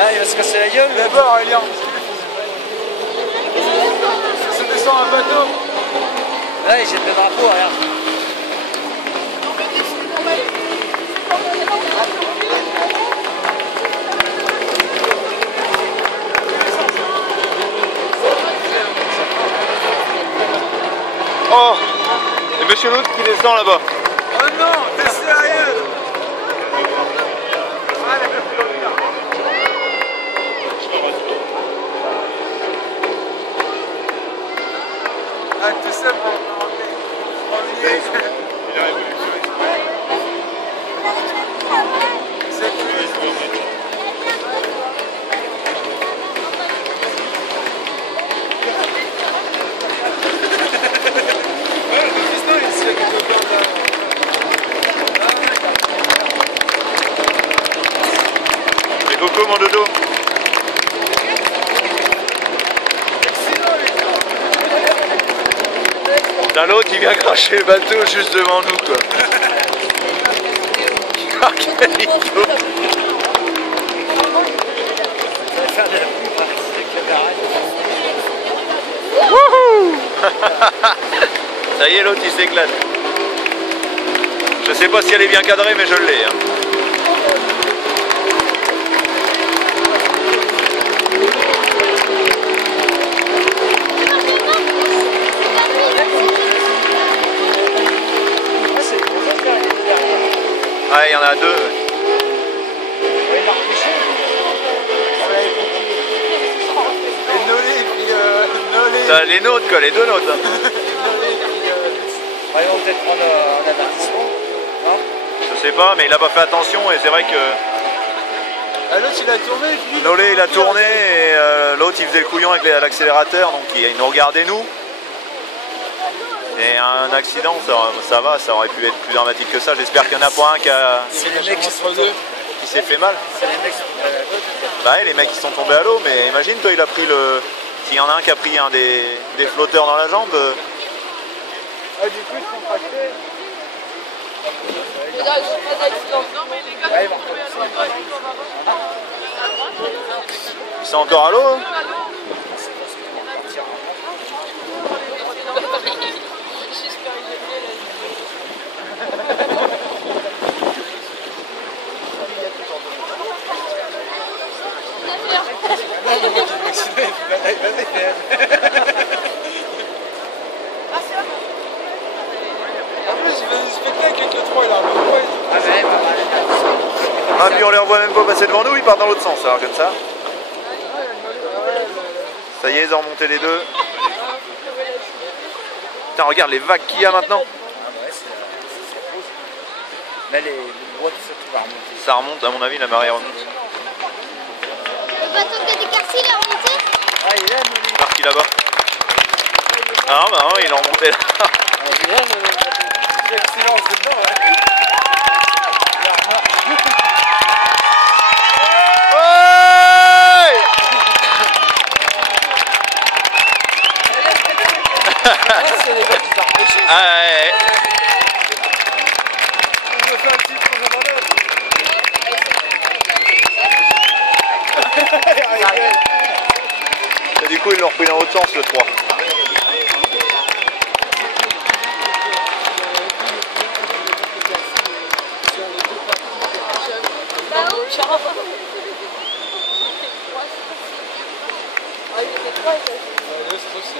Ah, il va se casser la gueule. D'abord, Elian. Ça descend un bateau. Là, il jette le drapeau, regarde. Oh, et monsieur l'autre qui descend là-bas. Oh non, t'es sérieux? Ah, tout ça pour rentrer. Il aurait voulu faire exprès. C'est plus. Ouais, le fiston, il se fait quelque part là. Et Coco, mon dodo. T'as l'autre, il vient cracher le bateau juste devant nous, quoi. Ah, quel idiot. Wouhou. Ça y est, l'autre il s'éclate. Je sais pas si elle est bien cadrée, mais je l'ai. Hein. Ah, il y en a deux. T'as les nôtres, quoi, les deux nôtres. Hein. Ils vont peut-être prendre un avertissement. Je sais pas, mais il a pas fait attention et c'est vrai que Ah, l'autre il a tourné. Nolé il a tourné et l'autre il faisait le couillon avec l'accélérateur, donc il nous regardait nous. Et un accident, ça va, ça aurait pu être plus dramatique que ça. J'espère qu'il n'y en a pas un C'est les mecs qui s'est fait mal. C'est les mecs. Bah ouais, les mecs qui sont tombés à l'eau, mais imagine toi il a pris le. S'il y en a un qui a pris un des flotteurs dans la jambe. Ah, du coup, ils sont tractés. Ils sont encore à l'eau hein. En plus, il va nous spectacle avec le 3 là. Ah puis on les revoit même pas passer devant nous, ils partent dans l'autre sens alors comme ça. Ça y est, ils ont remonté les deux. Putain, regarde les vagues qu'il y a maintenant. Ah ouais, c'est beau. Là, les bois, tout ça, tout va remonter. Ça remonte, à mon avis, la marée remonte. Le bateau qui a décarcé, il est remonté. Ah, il est là, lui. Parti là-bas. Ah bah non, il est remonté là. Ah, il est là, le bateau. Il y a le silence dedans, ouais. C'est les gars qui t'ont repêché. Ah ouais. On va faire un petit projet dans l'autre. Et du coup, ils l'ont repris dans l'autre sens, le 3. Ah, il était 3 étages. Ouais, c'est possible.